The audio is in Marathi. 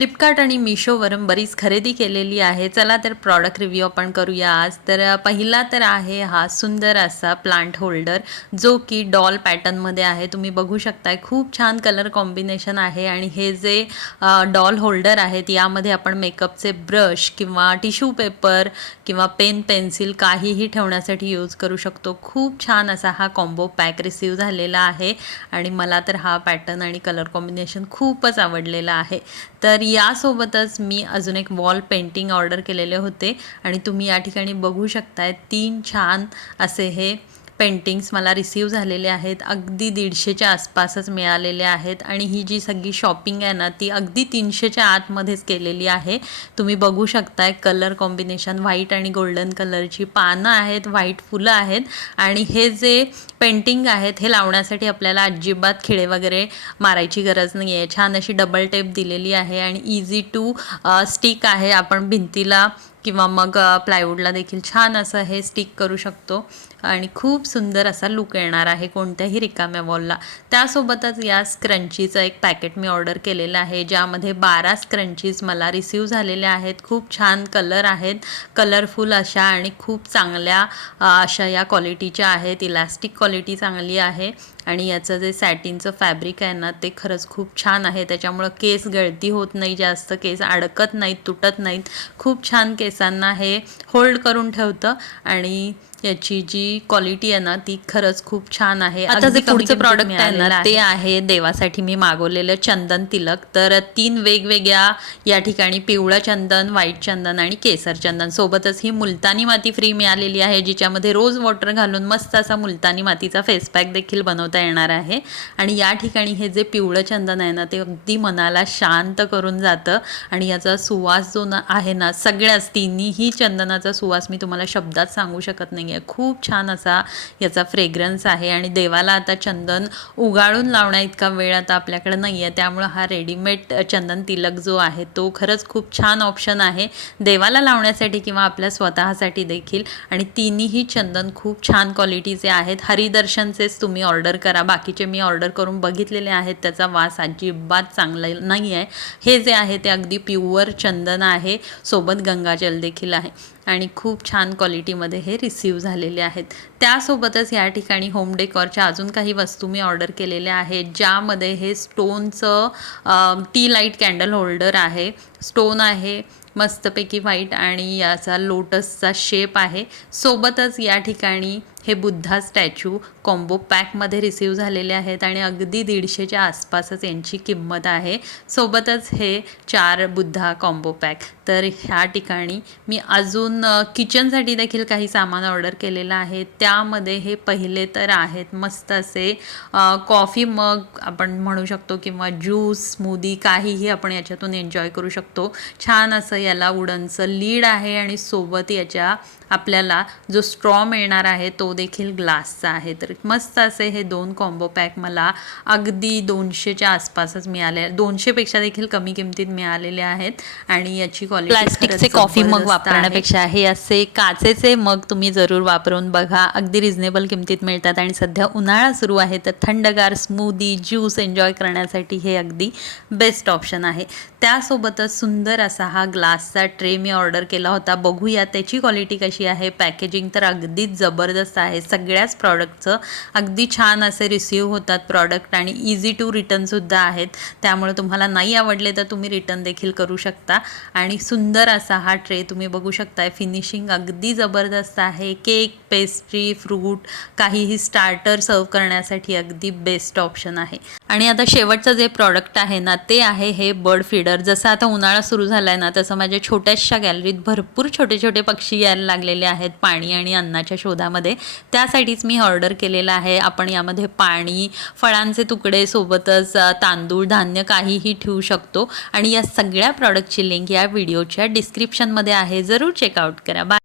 फ्लिपकार्ट आणि मिशोवरून बरीच खरेदी केलेली आहे. चला तर प्रॉडक्ट रिव्ह्यू आपण करूया आज. तर पहिला तर आहे हा सुंदर असा प्लांट होल्डर, जो की डॉल पॅटर्नमध्ये आहे. तुम्ही बघू शकताय खूप छान कलर कॉम्बिनेशन आहे. आणि हे जे डॉल होल्डर आहेत यामध्ये आपण मेकअपचे ब्रश किंवा टिश्यू पेपर किंवा पेन पेन्सिल काहीही ठेवण्यासाठी यूज करू शकतो. खूप छान असा हा कॉम्बो पॅक रिसीव झालेला आहे आणि मला तर हा पॅटर्न आणि कलर कॉम्बिनेशन खूपच आवडलेला आहे. तर यासोबतच मी अजून एक वॉल पेंटिंग ऑर्डर केलेले होते आणि तुम्ही या ठिकाणी बघू शकताय 3 छान असे हे पेंटिंग्स मला रिसीव झालेले आहेत. अगदी 150च्या आसपासच मिळालेले आहेत आणि ही जी सगळी शॉपिंग आहे ना ती अगदी 300च्या आतमध्येच केलेली आहे. तुम्ही बघू शकताय कलर कॉम्बिनेशन व्हाईट आणि गोल्डन कलरची पानं आहेत, व्हाईट फुलं आहेत आणि हे जे पेंटिंग आहेत हे लावण्यासाठी आपल्याला अजिबात खिळे वगैरे मारायची गरज नाही आहे. छान अशी डबल टेप दिलेली आहे आणि इझी टू स्टिक आहे. आपण भिंतीला किंवा मग प्लायवूडला देखील छान असं हे स्टिक करू शकतो आणि खूप सुंदर असा लुक येणार आहे कोणत्याही रिकाम्या वॉलला. त्यासोबतच या स्क्रंचीचं एक पॅकेट मी ऑर्डर केलेलं आहे, ज्यामध्ये 12 स्क्रंचीज मला रिसीव झालेल्या आहेत. खूप छान कलर आहेत, कलरफुल अशा आणि खूप चांगल्या अशा या क्वालिटीच्या आहेत. इलास्टिक क्वालिटी चांगली आहे आणि याचं जे सॅटिनचं फॅब्रिक आहे ना ते खरंच खूप छान आहे. त्याच्यामुळं केस गळती होत नाही, जास्त केस अडकत नाहीत, तुटत नाहीत. खूप छान केसांना हे होल्ड करून ठेवतं आणि याची जी क्वालिटी आहे ना ती खरंच खूप छान आहे. आता जे पुढचं प्रॉडक्ट आहे ना ते आहे देवासाठी मी मागवलेलं चंदन तिलक. तर 3 वेगवेगळ्या या ठिकाणी पिवळं चंदन, व्हाईट चंदन आणि केसर चंदन, सोबतच ही मुलतानी माती फ्री मिळालेली आहे, जिच्यामध्ये रोज वॉटर घालून मस्त असा मुलतानी मातीचा फेस पॅक देखील बनवता येणार आहे. आणि या ठिकाणी हे जे पिवळं चंदन आहे ना ते अगदी मनाला शांत करून जातं आणि याचा सुवास जो आहे ना सगळ्याच तिन्ही चंदनाचा सुवास मी तुम्हाला शब्दात सांगू शकत नाही. खूप छान असा याचा फ्रेग्रन्स आहे आणि देवाला आता चंदन उगाळून लावण्या इतका वेळ आता आपल्याकडे नाही आहे, त्यामुळं हा रेडीमेड चंदन तिलक जो आहे तो खरंच खूप छान ऑप्शन आहे देवाला लावण्यासाठी किंवा आपल्या स्वतःसाठी देखील. आणि तिन्ही चंदन खूप छान क्वालिटीचे आहेत. हरिदर्शनचेच तुम्ही ऑर्डर करा, बाकीचे मी ऑर्डर करून बघितलेले आहेत, त्याचा वास अजिबात चांगला नाही आहे. हे जे आहे ते अगदी प्युअर चंदन आहे, सोबत गंगाजल देखील आहे आणि खूप छान क्वालिटीमध्ये हे रिसीव झालेले आहेत. त्यासोबतच या ठिकाणी होम डेकॉरच्या अजून काही वस्तू मी ऑर्डर केलेल्या आहेत, ज्यामध्ये हे स्टोनचं टी लाईट कॅन्डल होल्डर आहे. स्टोन आहे मस्तपैकी व्हाईट आणि याचा लोटसचा शेप आहे. सोबतच या ठिकाणी हे बुद्धा स्टॅच्यू कॉम्बो पॅकमध्ये रिसीव झालेले आहेत आणि अगदी 150च्या आसपासच यांची किंमत आहे. सोबतच हे 4 बुद्धा कॉम्बो पॅक. तर ह्या ठिकाणी मी अजून किचनसाठी देखील काही सामान ऑर्डर केलेलं आहे. त्यामध्ये हे पहिले तर आहेत मस्त असे कॉफी मग आपण म्हणू शकतो किंवा ज्यूस, स्मूदी काहीही आपण याच्यातून एन्जॉय करू शकतो. छान असं याला वुडनचं लीड आहे आणि सोबत याच्या आपल्याला जो स्ट्रॉ मिळणार आहे तो देखील ग्लासचा आहे. तर मस्त असे हे 2 कॉम्बो पॅक मला अगदी 200च्या आसपासच मिळाले, 200पेक्षा देखील कमी किमतीत मिळालेले आहेत आणि याची क्वालिटी प्लास्टिकचे कॉफी मग वापरण्यापेक्षा हे असे काचेचे मग तुम्ही जरूर वापरून बघा. अगदी रिझनेबल किमतीत मिळतात आणि सध्या उन्हाळा सुरू आहे तर थंडगार स्मूदी, ज्यूस एन्जॉय करण्यासाठी हे अगदी बेस्ट ऑप्शन आहे. त्यासोबतच सुंदर असा हा ग्लासचा ट्रे मी ऑर्डर केला होता. बघूया त्याची क्वालिटी कशी आहे. पॅकेजिंग तर अगदीच जबरदस्त आहे. सगळ्याच प्रॉडक्टचं अगदी छान असे रिसीव होतात प्रॉडक्ट आणि इझी टू रिटर्नसुद्धा आहेत, त्यामुळे तुम्हाला नाही आवडले तर तुम्ही रिटर्न देखील करू शकता. आणि सुंदर असा हा ट्रे तुम्ही बघू शकताय. फिनिशिंग अगदी जबरदस्त आहे. केक, पेस्ट्री, फ्रूट काहीही स्टार्टर सर्व करण्यासाठी अगदी बेस्ट ऑप्शन आहे. आणि आता शेवटचं जे प्रॉडक्ट आहे ना ते आहे हे बर्ड फीडर. जसं आता उन्हाळा सुरू झाला आहे ना तसं माझ्या छोट्याशा गॅलरीत भरपूर छोटे छोटे पक्षी यायला लागलेले आहेत पाणी आणि अन्नाच्या शोधामध्ये. त्यासाठीच मी ऑर्डर केलेलं आहे. आपण यामध्ये पाणी, फळांचे तुकडे, सोबतच तांदूळ, धान्य काहीही ठेवू शकतो आणि या सगळ्या प्रॉडक्टची लिंक या व्हिडिओच्या डिस्क्रिप्शनमध्ये आहे, जरूर चेकआउट करा. बाय.